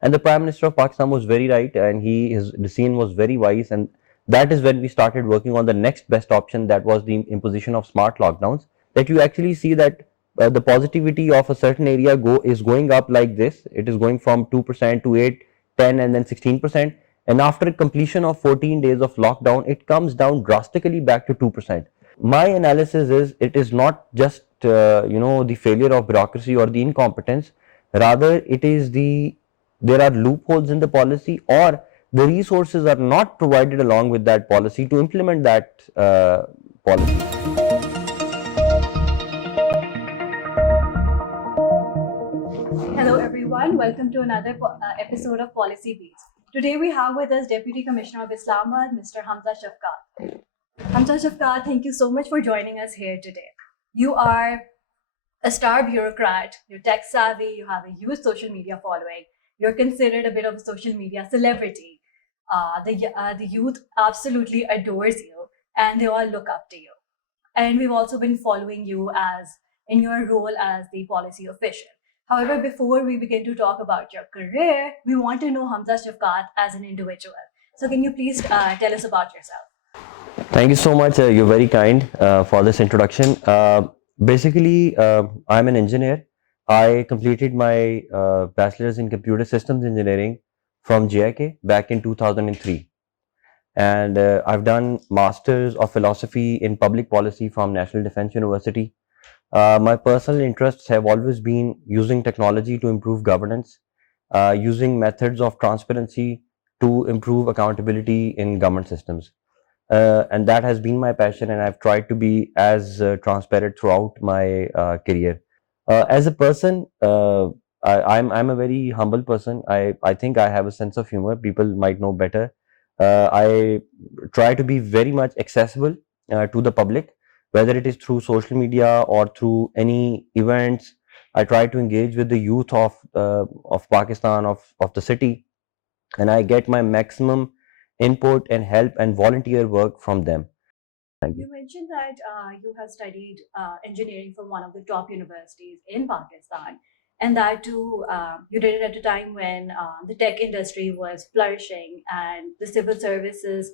And the Prime Minister of Pakistan was very right, and his decision was very wise. And that is when we started working on the next best option, that was the imposition of smart lockdowns. That you actually see that the positivity of a certain area is going up like this. It is going from 2% to 8, 10, and then 16%. And after completion of 14 days of lockdown, it comes down drastically back to 2%. My analysis is, it is not just the failure of bureaucracy or the incompetence. Rather, it is there are loopholes in the policy, or the resources are not provided along with that policy to implement that policy. Hello, everyone. Welcome to another episode of Policy Beats. Today we have with us Deputy Commissioner of Islamabad, Mr. Hamza Shafqat. Hamza Shafqat, thank you so much for joining us here today. You are a star bureaucrat, you're tech savvy, you have a huge social media following, you're considered a bit of a social media celebrity. The youth absolutely adores you and they all look up to you. And we've also been following you in your role as the policy official. However, before we begin to talk about your career, we want to know Hamza Shafqat as an individual. So can you please tell us about yourself? Thank you so much. You're very kind for this introduction. Basically, I'm an engineer. I completed my bachelor's in computer systems engineering from JIK back in 2003. And I've done masters of philosophy in public policy from National Defense University. My personal interests have always been using technology to improve governance, using methods of transparency to improve accountability in government systems. And that has been my passion, and I've tried to be as transparent throughout my career. As a person, I'm a very humble person. I think I have a sense of humor. People might know better. I try to be very much accessible to the public, whether it is through social media or through any events. I try to engage with the youth of Pakistan, of the city, and I get my maximum input and help and volunteer work from them. Thank you. You mentioned that you have studied engineering from one of the top universities in Pakistan, and that too, you did it at a time when the tech industry was flourishing and the civil services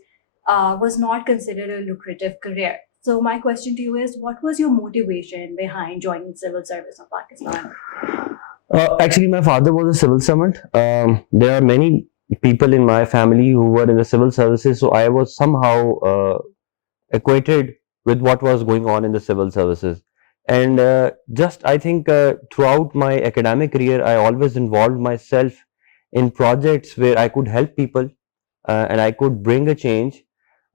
was not considered a lucrative career. So, my question to you is, what was your motivation behind joining civil service of Pakistan? Actually, my father was a civil servant. There are many people in my family who were in the civil services, so I was somehow equated with what was going on in the civil services. And just I think throughout my academic career, I always involved myself in projects where I could help people and I could bring a change.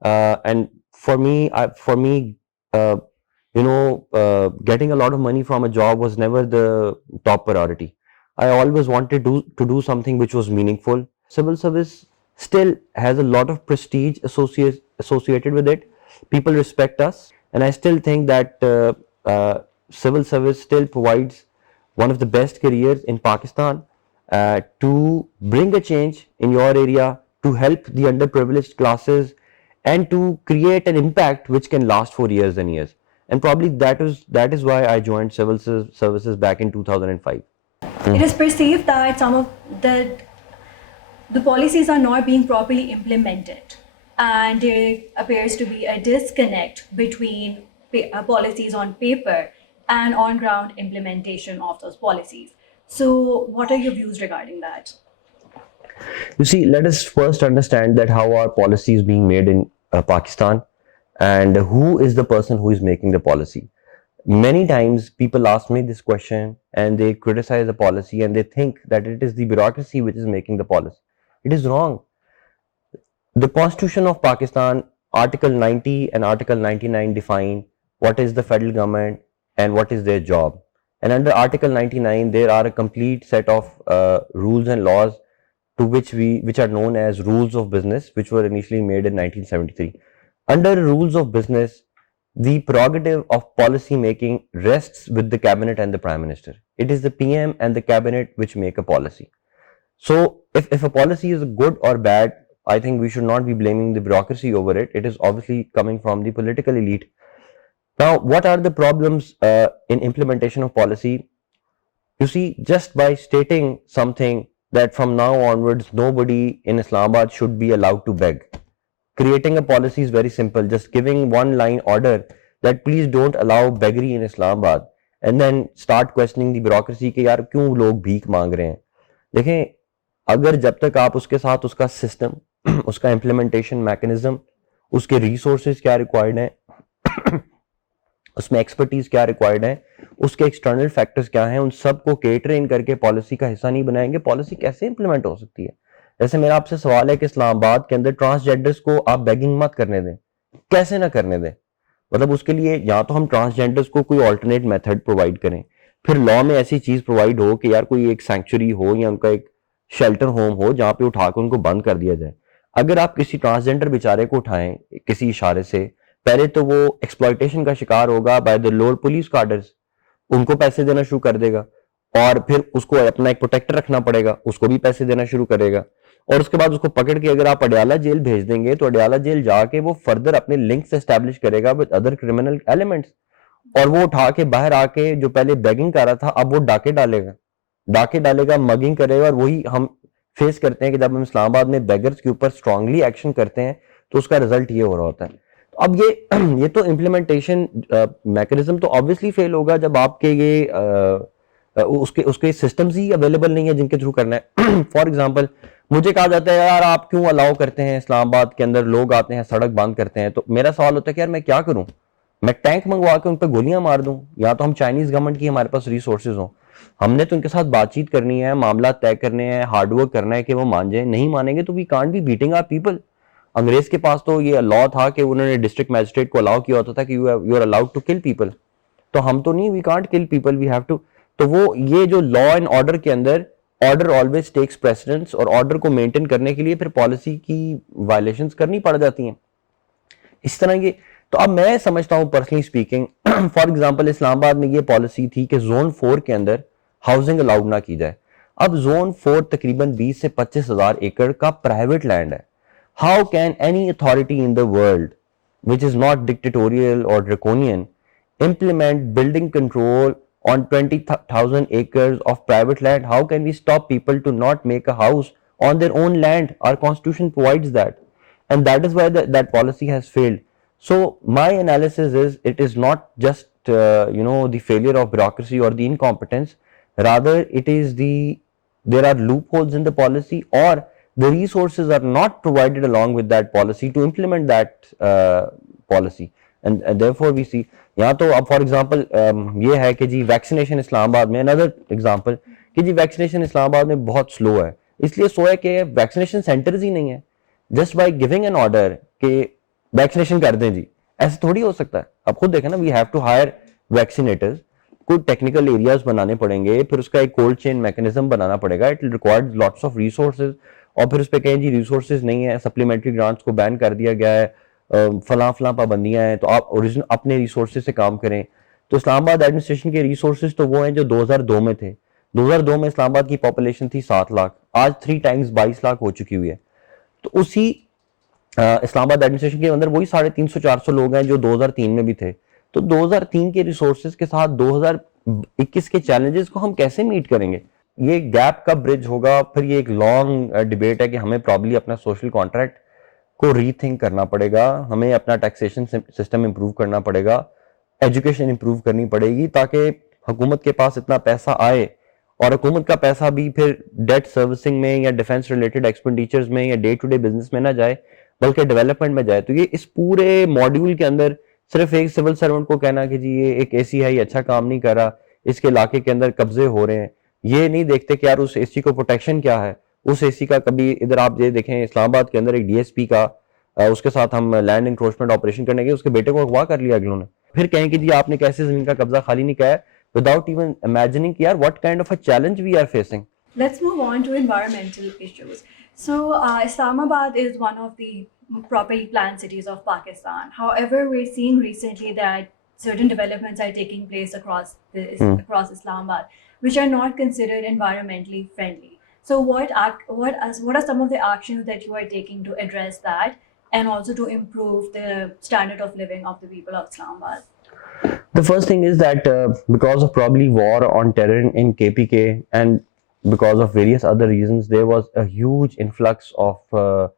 And for me, uh, getting a lot of money from a job was never the top priority. I always wanted to do something which was meaningful. Civil service still has a lot of prestige associated with it. People respect us, and I still think that civil service still provides one of the best careers in Pakistan to bring a change in your area, to help the underprivileged classes, and to create an impact which can last for years and years. And probably that is why I joined civil services back in 2005. It is perceived that some of the policies are not being properly implemented, and there appears to be a disconnect between policies on paper and on ground implementation of those policies. So, what are your views regarding that? You see, let us first understand that how our policy is being made in Pakistan, and who is the person who is making the policy. Many times people ask me this question and they criticize the policy and they think that it is the bureaucracy which is making the policy. It is wrong. The Constitution of Pakistan, Article 90 and Article 99 define what is the federal government and what is their job. And under Article 99, there are a complete set of rules and laws to which are known as rules of business, which were initially made in 1973. Under rules of business, the prerogative of policy making rests with the cabinet and the prime minister. It is the PM and the cabinet which make a policy. So if a policy is good or bad, I think we should not be blaming the bureaucracy over it. It is obviously coming from the political elite. Now, what are the problems in implementation of policy? You see, just by stating something that from now onwards nobody in Islamabad should be allowed to beg. Creating a policy is very simple, just giving one line order that please don't allow beggary in Islamabad, and then start questioning the bureaucracy کہ یار کیوں لوگ بھیک مانگ رہے ہیں. دیکھیں اگر جب تک آپ اس کے ساتھ اس کا سسٹم, اس کا امپلیمنٹیشن میکنزم, اس کے ریسورسز کیا ریکوائرڈ ہیں, اس میں ایکسپرٹیز کیا ریکوائرڈ ہیں, اس کے ایکسٹرنل فیکٹرز کیا ہیں, ان سب کو کیٹرین کر کے پالیسی کا حصہ نہیں بنائیں گے, پالیسی کیسے امپلیمنٹ ہو سکتی ہے؟ جیسے میرا آپ سے سوال ہے کہ اسلام آباد کے اندر ٹرانسجینڈرز کو آپ بیگنگ مت کرنے دیں, کیسے نہ کرنے دیں؟ مطلب اس کے لیے یا تو ہم ٹرانسجینڈرز کو کوئی آلٹرنیٹ میتھڈ پرووائڈ کریں, پھر لا میں ایسی چیز پرووائڈ ہو کہ یار کوئی ایک سینکچوری ہو یا ان کا ایک شیلٹر ہوم ہو جہاں پہ اٹھا کے ان کو بند کر دیا جائے. اگر آپ کسی ٹرانسجینڈر بیچارے کو اٹھائیں کسی اشارے سے, پہلے تو وہ ایکسپلائٹیشن کا شکار ہوگا بائی دا لوور پولیس کارڈرز, ان کو پیسے دینا شروع کر دے گا, اور پھر اس کو اپنا ایک پروٹیکٹر رکھنا پڑے گا, اس کو بھی پیسے دینا شروع کرے گا, اور اس کے بعد اس کو پکڑ کے اگر آپ اڈیالہ جیل بھیج دیں گے تو اڈیالہ جیل جا کے وہ فردر اپنے لنکس اسٹیبلش کرے گا ود ادر کرمنل ایلیمنٹس, اور وہ اٹھا کے باہر آ کے جو پہلے بیگنگ کر رہا تھا اب وہ ڈاکے ڈالے گا, مگنگ کرے گا, اور وہی ہم فیس کرتے ہیں کہ جب ہم اسلام آباد میں بیگرز کے اوپر اسٹرانگلی ایکشن کرتے ہیں تو اس کا رزلٹ یہ ہو رہا ہوتا ہے. اب یہ تو امپلیمنٹیشن میکنزم تو آبویسلی فیل ہوگا جب آپ کے یہ اس کے سسٹمز ہی اویلیبل نہیں ہے جن کے تھرو کرنا ہے. فار ایگزامپل مجھے کہا جاتا ہے یار آپ کیوں الاؤ کرتے ہیں اسلام آباد کے اندر لوگ آتے ہیں سڑک بند کرتے ہیں, تو میرا سوال ہوتا ہے کہ یار میں کیا کروں, میں ٹینک منگوا کے ان پہ گولیاں مار دوں, یا تو ہم چائنیز گورنمنٹ کی ہمارے پاس ریسورسز ہوں, ہم نے تو ان کے ساتھ بات چیت کرنی ہے, معاملات طے کرنے ہیں, ہارڈ ورک کرنا ہے کہ وہ مان جائیں, نہیں مانیں گے تو we can't be beating our people. انگریز کے پاس تو یہ لا تھا کہ انہوں نے ڈسٹرکٹ میجسٹریٹ کو الاؤ کیا ہوتا تھا کہ you are allowed to kill people, تو ہم تو نہیں, we can't kill people, we have to. تو وہ یہ جو لا اینڈ آرڈر کے اندر آرڈر آلویز ٹیکس پریسیڈنس, اور آرڈر کو مینٹین کرنے کے لیے پھر پالیسی کی وائلیشنز کرنی پڑ جاتی ہیں اس طرح کی. تو اب میں سمجھتا ہوں پرسنلی اسپیکنگ, فار ایگزامپل اسلام آباد میں یہ پالیسی تھی کہ زون 4 کے اندر ہاؤسنگ الاؤڈ نہ کی جائے. اب زون 4 تقریباً 20 سے 25,000 ایکڑ کا پرائیویٹ لینڈ ہے. How can any authority in the world which is not dictatorial or draconian implement building control on 20,000 acres of private land? How can we stop people to not make a house on their own land? Our constitution provides that, and that is why that policy has failed. So my analysis is it is not just the failure of bureaucracy or the incompetence, rather it is there are loopholes in the policy, or the resources are not provided along with that policy to implement that policy, and therefore we see یہاں تو اب for example یہ ہے کہ جی vaccination اسلام آباد میں, another example کہ جی vaccination اسلام آباد میں بہت سلو ہے, اس لیے سو ہے کہ ویکسینیشن سینٹرز ہی نہیں ہے. Just by giving an order کہ ویکسینیشن کر دیں جی, ایسے تھوڑی ہو سکتا ہے. اب خود دیکھیں نا, وی ہیو ٹو ہائر ویکسینیٹرز, کوئی ٹیکنیکل ایریاز بنانے پڑیں گے, پھر اس کا ایک کولڈ چین میکنزم بنانا پڑے گا, it required lots of resources, اور پھر اس پہ کہیں جی ریسورسز نہیں ہے, سپلیمنٹری گرانٹس کو بین کر دیا گیا ہے, فلاں پابندیاں ہیں, تو آپ اوریجنل اپنے ریسورسز سے کام کریں. تو اسلام آباد ایڈمنسٹریشن کے ریسورسز تو وہ ہیں جو 2002 میں تھے. 2002 میں اسلام آباد کی پاپولیشن تھی 7 لاکھ, آج 3 ٹائمز 22 لاکھ ہو چکی ہوئی ہے. تو اسی اسلام آباد ایڈمنسٹریشن کے اندر وہی 350-400 لوگ ہیں جو 2003 میں بھی تھے. تو 2003 کے ریسورسز کے ساتھ 2021 کے چیلنجز کو ہم کیسے میٹ کریں گے؟ یہ گیپ کب برج ہوگا؟ پھر یہ ایک لانگ ڈیبیٹ ہے کہ ہمیں پرابلی اپنا سوشل کانٹریکٹ کو ری تھنک کرنا پڑے گا, ہمیں اپنا ٹیکسیشن سسٹم امپروو کرنا پڑے گا, ایجوکیشن امپروو کرنی پڑے گی, تاکہ حکومت کے پاس اتنا پیسہ آئے, اور حکومت کا پیسہ بھی پھر ڈیٹ سروسنگ میں یا ڈیفینس ریلیٹڈ ایکسپینڈیچرز میں یا ڈے ٹو ڈے بزنس میں نہ جائے, بلکہ ڈیولپمنٹ میں جائے. تو یہ اس پورے ماڈیول کے اندر صرف ایک سول سرونٹ کو کہنا کہ جی یہ ایک اے سی ہے, یہ اچھا کام نہیں کر رہا, اس کے علاقے کے اندر قبضے ہو رہے ہیں, یہ نہیں دیکھتے کہ یار اس اے سی کو پروٹیکشن کیا ہے. اس اے سی کا کبھی ادھر آپ یہ دیکھیں اسلام آباد کے اندر ایک ڈی ایس پی کا اس کے ساتھ ہم لینڈ انکروچمنٹ آپریشن کرنے گئے, اس کے بیٹے کو اغوا کر لیا اگلوں نے. پھر کہیں کہ جی آپ نے کیسے زمین کا قبضہ خالی نہیں کیا ہے, without even imagining کہ یار what kind of a challenge we are facing. Let's move on to environmental issues. So Islamabad is one of the properly planned cities of Pakistan. However, we're seeing recently that certain developments are taking place across Islamabad, which are not considered environmentally friendly. So what are some of the actions that you are taking to address that, and also to improve the standard of living of the people of Islamabad? The first thing is that because of probably war on terror in KPK and because of various other reasons, there was a huge influx of uh,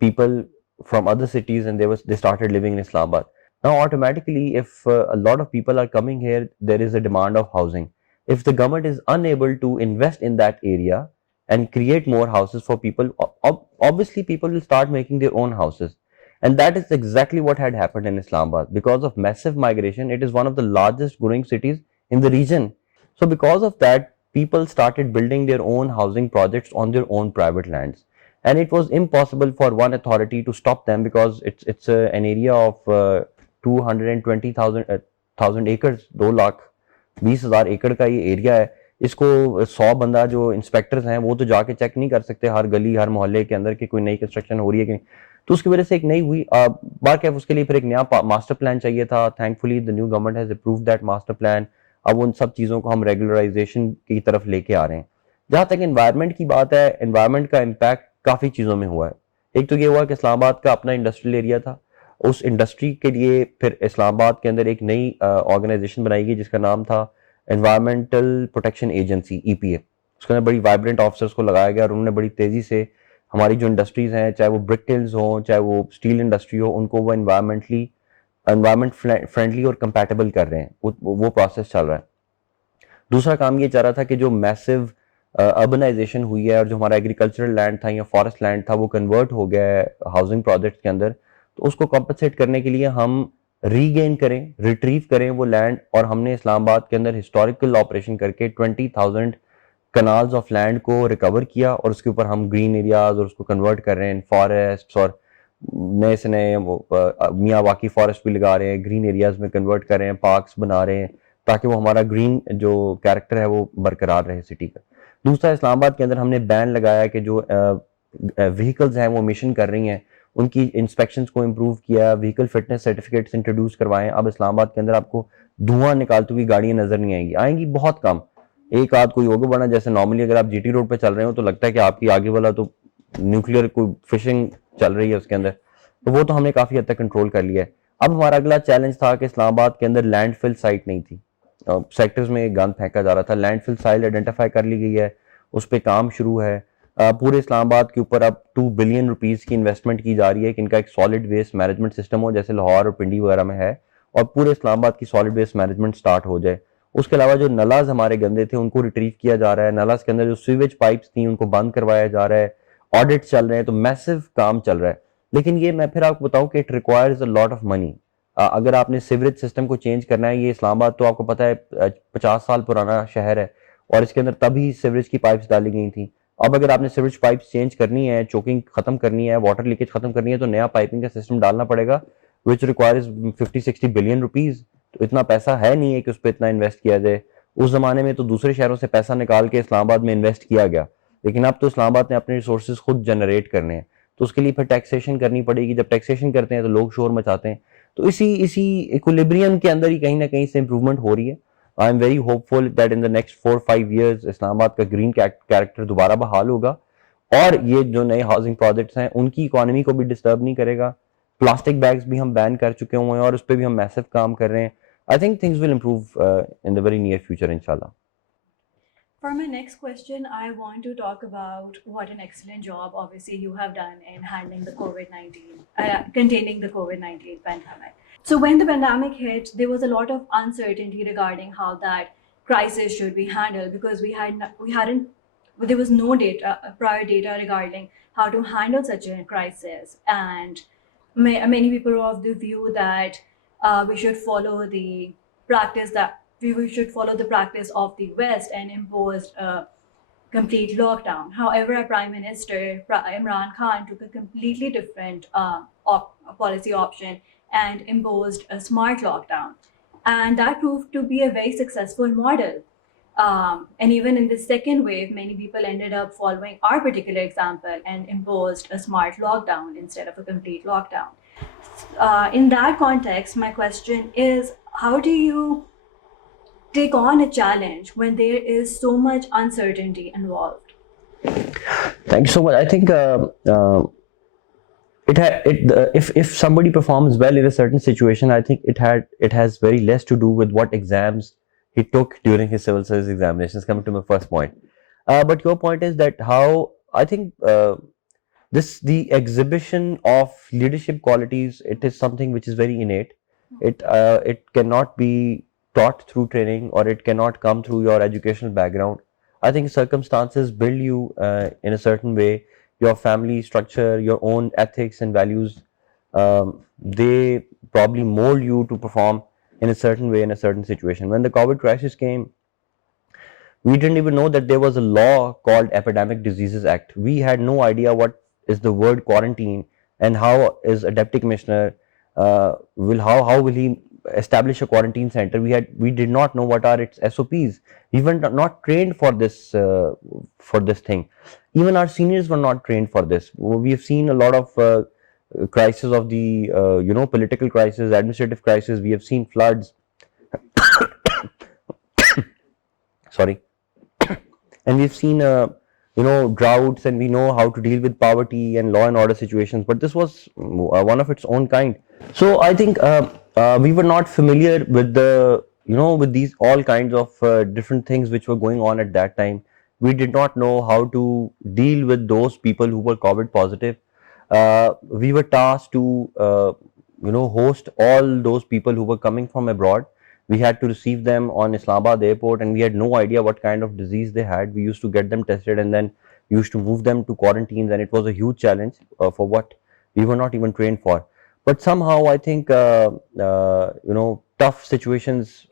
people from other cities, and they started living in Islamabad. Now, automatically, if a lot of people are coming here, there is a demand of housing. If the government is unable to invest in that area and create more houses for people, obviously people will start making their own houses. And that is exactly what had happened in Islamabad. Because of massive migration, it is one of the largest growing cities in the region. So because of that, people started building their own housing projects on their own private lands, and it was impossible for one authority to stop them, because it's an area of 220,000 thousand एकड़, 2,20,000 एकड़ का ये area है. इसको 100 बंदा जो inspectors हैं वो तो जाके चेक नहीं कर सकते हर गली हर मोहल्ले के अंदर कि कोई नई कंस्ट्रक्शन हो रही है कि नहीं. तो उसकी वजह से एक नई हुई बार क्या, उसके लिए फिर एक नया मास्टर प्लान चाहिए था. Thankfully the new government has approved that master plan. अब उन सब चीज़ों को हम रेगुलराइजेशन की तरफ लेके आ रहे हैं. जहाँ तक एनवायरनमेंट की बात है, एनवायरनमेंट का इम्पैक्ट काफ़ी चीज़ों में हुआ है. एक तो ये हुआ कि इस्लामाबाद का अपना इंडस्ट्रियल एरिया था. उस इंडस्ट्री के लिए फिर इस्लामाबाद के अंदर एक नई ऑर्गेनाइजेशन बनाई गई जिसका नाम था एनवायरमेंटल प्रोटेक्शन एजेंसी, EPA. उसके अंदर बड़ी वाइब्रेंट ऑफिसर्स को लगाया गया और उन्होंने बड़ी तेज़ी से हमारी जो इंडस्ट्रीज़ हैं, चाहे वो ब्रिक किल्स हों, चाहे वो स्टील इंडस्ट्री हो, उनको वो एनवायरमेंट फ्रेंडली और कंपैटिबल कर रहे हैं. वो प्रोसेस चल रहा है. दूसरा काम ये चल रहा था कि जो मैसिव अर्बनाइजेशन हुई है और जो हमारा एग्रीकल्चरल लैंड था या फॉरेस्ट लैंड था वो कन्वर्ट हो गया है हाउसिंग प्रोजेक्ट्स के अंदर. तो उसको कॉम्पनसेट करने के लिए हम रीगेन करें, रिट्रीव करें वो लैंड. और हमने इस्लामाबाद के अंदर हिस्टोरिकल ऑपरेशन करके 20,000 कनाल्स ऑफ लैंड को रिकवर किया और उसके ऊपर हम ग्रीन एरियाज और उसको कन्वर्ट कर रहे हैं फॉरेस्ट, और नए से नए मियावाकी फॉरेस्ट भी लगा रहे हैं, ग्रीन एरियाज में कन्वर्ट कर रहे हैं, पार्क्स बना रहे हैं ताकि वो हमारा ग्रीन जो कैरेक्टर है वो बरकरार रहे सिटी का. दूसरा, इस्लामाबाद के अंदर हमने बैन लगाया कि जो व्हीकल्स हैं वो मिशन कर रही हैं उनकी इंस्पेक्शंस को इम्प्रूव किया, व्हीकल फिटनेस सर्टिफिकेट्स इंट्रोड्यूस करवाएं. अब इस्लामाबाद के अंदर आपको धुआं निकालती हुई गाड़ियां नजर नहीं आएंगी, आएंगी बहुत कम, एक आध कोई होगा. बना जैसे नॉर्मली अगर आप GT रोड पे चल रहे हो तो लगता है कि आपकी आगे वाला तो न्यूक्लियर कोई फिशिंग चल रही है उसके अंदर. तो वो तो हमने काफ़ी हद तक कंट्रोल कर लिया है. अब हमारा अगला चैलेंज था कि इस्लामाबाद के अंदर लैंडफिल साइट नहीं थी. सेक्टर्स में गंद फेंका जा रहा था. लैंडफिल साइट आइडेंटिफाई कर ली गई है, उस पर काम शुरू है. पूरे इस्लामाबाद के ऊपर अब 2 बिलियन रुपीज़ की इन्वेस्टमेंट की जा रही है कि इनका एक सॉलिड वेस्ट मैनेजमेंट सिस्टम हो जैसे लाहौर और पिंडी वगैरह में है, और पूरे इस्लामाबाद की सॉलिड वेस्ट मैनेजमेंट स्टार्ट हो जाए. उसके अलावा जो नलाज हमारे गंदे थे उनको रिट्रीव किया जा रहा है. नलाज के अंदर जो सीवेज पाइप्स थी उनको बंद करवाया जा रहा है. ऑडिट चल रहे हैं. तो मैसिव काम चल रहा है. लेकिन ये मैं फिर आपको बताऊं कि it requires a lot of money. अगर आपने सीवरेज सिस्टम को चेंज करना है, ये इस्लामाबाद तो आपको पता है 50 साल पुराना शहर है और इसके अंदर तभी सीवरेज की पाइप्स डाली गई थी. अब अगर आपने सीवरेज पाइप्स चेंज करनी है, चोकिंग खत्म करनी है, वाटर लीकेज खत्म करनी है, तो नया पाइपिंग का सिस्टम डालना पड़ेगा विच रिक्वायर्स 50-60 बिलियन रुपीज. तो इतना पैसा है नहीं है कि उस पर इतना इन्वेस्ट किया जाए. उस जमाने में तो दूसरे शहरों से पैसा निकाल के इस्लामाबाद में इन्वेस्ट किया गया, लेकिन अब तो इस्लामाबाद ने अपने रिसोर्सेज खुद जनरेट करने हैं. तो उसके लिए फिर टैक्सेशन करनी पड़ेगी. जब टैक्सेशन करते हैं तो लोग शोर मचाते हैं. तो इसी इक्विलिब्रियम के अंदर ही कहीं ना कहीं से इंप्रूवमेंट हो रही है. I am very hopeful that in the next 4-5 years Islamabad का ग्रीन कैरेक्टर दोबारा बहाल होगा और ये जो नए हाउसिंग प्रोजेक्ट्स हैं उनकी इकोनॉमी को भी डिस्टर्ब नहीं करेगा. प्लास्टिक बैग्स भी हम बैन कर चुके हुए हैं और उस पर भी हम मैसिव काम कर रहे हैं. I think things will improve in the very near future इंशाल्लाह. For my next question, I want to talk about what an excellent job, obviously, you have done in handling the COVID-19, containing the COVID-19 pandemic. So when the pandemic hit, there was a lot of uncertainty regarding how that crisis should be handled because there was no prior data regarding how to handle such a crisis. And many people are of the view that we should follow the practice of the West and imposed a complete lockdown. However, our Prime Minister Imran Khan took a completely different policy option and imposed a smart lockdown, and that proved to be a very successful model. And even in the second wave, many people ended up following our particular example and imposed a smart lockdown instead of a complete lockdown. In that context, my question is, how do you take on a challenge when there is so much uncertainty involved? Thank you so much. I think if somebody performs well in a certain situation, I think it has very less to do with what exams he took during his civil service examinations. Coming to my first point, But your point is that how I think the exhibition of leadership qualities, it is something which is very innate. It cannot be taught through training, or it cannot come through your educational background. I think circumstances build you in a certain way. Your family structure, your own ethics and values, they probably mold you to perform in a certain way in a certain situation. When the COVID crisis came, we didn't even know that there was a law called Epidemic Diseases Act. We had no idea what is the word quarantine, and how is a deputy commissioner will how will he establish a quarantine center. We did not know what are its SOPs. We were not trained for this thing. Even our seniors were not trained for this. We have seen a lot of crisis of the political crisis, administrative crisis. We have seen floods. Sorry. And we've seen droughts, and we know how to deal with poverty and law and order situations, but this was one of its own kind. So I think we were not familiar with with these all kinds of different things which were going on at that time. We did not know how to deal with those people who were COVID positive. We were tasked to host all those people who were coming from abroad. We had to receive them on Islamabad airport, and we had no idea what kind of disease they had. We used to get them tested, and then used to move them to quarantines, and it was a huge challenge for what we were not even trained for. But somehow I think tough situations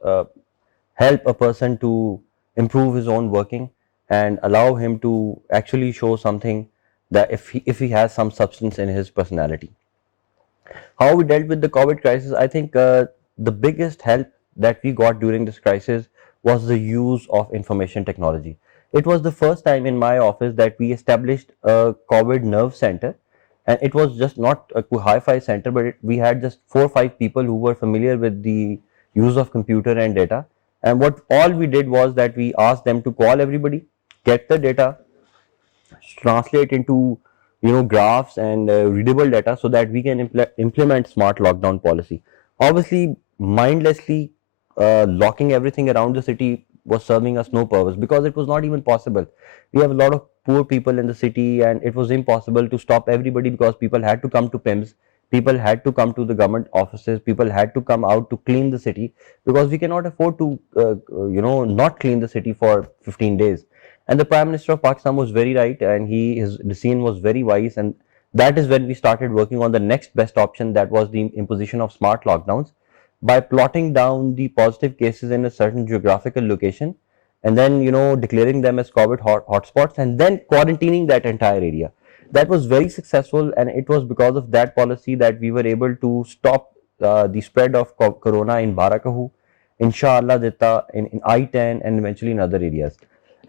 help a person to improve his own working, and allow him to actually show something, that if he has some substance in his personality. How we dealt with the COVID crisis, I think the biggest help that we got during this crisis was the use of information technology. It was the first time in my office that we established a COVID nerve center, and it was just not a hi-fi center, but we had just 4 or 5 people who were familiar with the use of computer and data. And what all we did was that we asked them to call everybody, get the data, translate into graphs and readable data, so that we can implement smart lockdown policy. Obviously, mindlessly locking everything around the city was serving us no purpose, because it was not even possible. We have a lot of poor people in the city, and it was impossible to stop everybody, because people had to come to PIMS, people had to come to the government offices, people had to come out to clean the city, because we cannot afford to not clean the city for 15 days. And the Prime Minister of Pakistan was very right, and his decision was very wise. And that is when we started working on the next best option, that was the imposition of smart lockdowns, by plotting down the positive cases in a certain geographical location, and then declaring them as COVID hotspots, and then quarantining that entire area. That was very successful, and it was because of that policy that we were able to stop the spread of corona in Barakahu, in Shah Allah Ditta, in I-10, and eventually in other areas.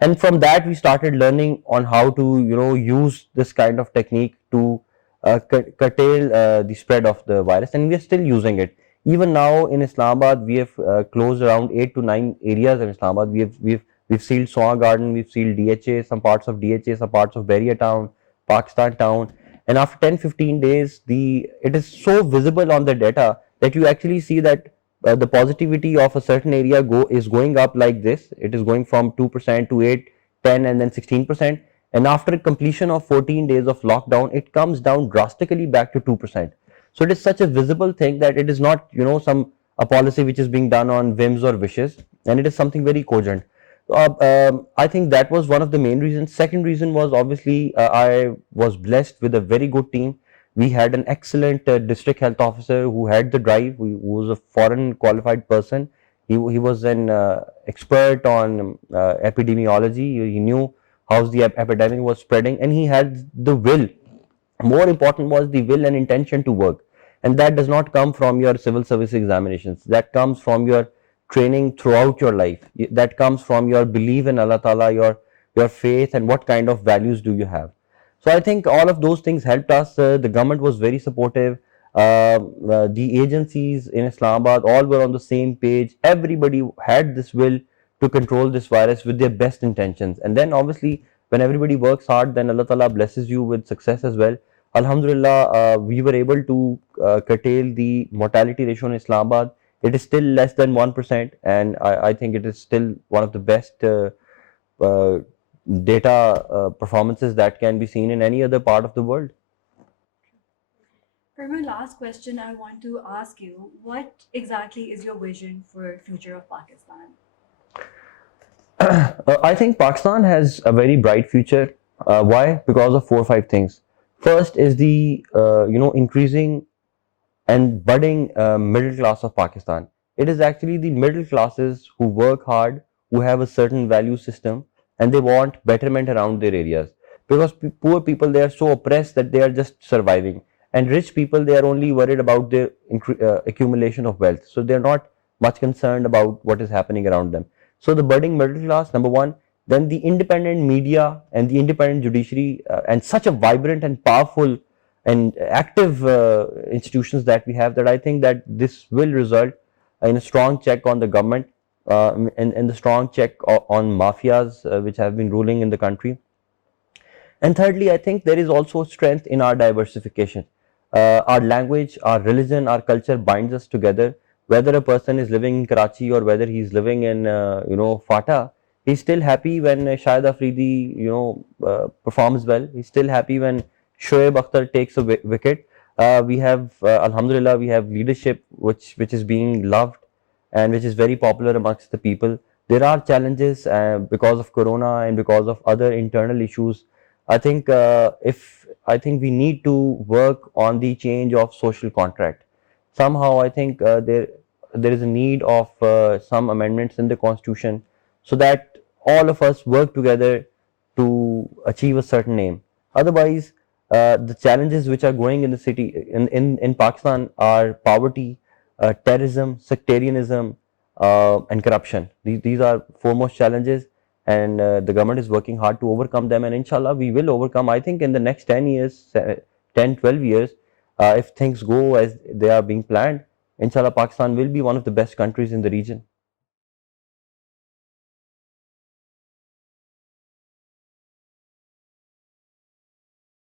And from that we started learning on how to use this kind of technique to curtail the spread of the virus, and we are still using it. Even now in Islamabad, we have closed around 8 to 9 areas in Islamabad. We've sealed Soha Garden, we've sealed DHA, some parts of DHA, some parts of Beria Town, Pakistan Town. And after 10-15 days, it is so visible on the data that you actually see that the positivity of a certain area is going up like this. It is going from 2% to 8, 10, and then 16%. And after completion of 14 days of lockdown, it comes down drastically back to 2%. So it is such a visible thing that it is not a policy which is being done on whims or wishes, and it is something very cogent. I think that was one of the main reasons. Second reason was, obviously, I was blessed with a very good team. We had an excellent district health officer who had the drive, who was a foreign qualified person. He was an expert on epidemiology. He knew how the epidemic was spreading, and he had the will. More important was the will and intention to work. And that does not come from your civil service examinations. That comes from your training throughout your life. That comes from your belief in Allah Ta'ala, your faith, and what kind of values do you have. So I think all of those things helped us. The government was very supportive. The agencies in Islamabad all were on the same page. Everybody had this will to control this virus with their best intentions. And then obviously, when everybody works hard, then Allah Ta'ala blesses you with success as well. Alhamdulillah, we were able to curtail the mortality ratio in Islamabad. It is still less than 1%, and I think it is still one of the best data performances that can be seen in any other part of the world. For my last question, I want to ask you, what exactly is your vision for future of Pakistan? I think Pakistan has a very bright future. Why? Because of 4 or 5 things. First is the increasing and budding middle class of Pakistan. It is actually the middle classes who work hard, who have a certain value system, and they want betterment around their areas. Because poor people, they are so oppressed that they are just surviving, and rich people, they are only worried about their accumulation of wealth. So they are not much concerned about what is happening around them. So the budding middle class, number one. Then the independent media and the independent judiciary, and such a vibrant and powerful and active institutions that we have, that I think that this will result in a strong check on the government, and the strong check on mafias which have been ruling in the country. And thirdly, I think there is also strength in our diversification. Our language, our religion, our culture binds us together. Whether a person is living in Karachi or whether he's living in Fata, he's still happy when Shahid Afridi performs well. He's still happy when Shoaib Akhtar takes a wicket. We have Alhamdulillah, we have leadership which is being loved and which is very popular amongst the people. There are challenges because of Corona and because of other internal issues. I think we need to work on the change of social contract. Somehow, I think there is a need of some amendments in the constitution, so that all of us work together to achieve a certain aim. Otherwise, the challenges which are going in the city in Pakistan are poverty, terrorism, sectarianism, and corruption. These are foremost challenges, and the government is working hard to overcome them, and inshallah we will overcome. I think in the next 10 years, 10 12 years, if things go as they are being planned, inshallah Pakistan will be one of the best countries in the region.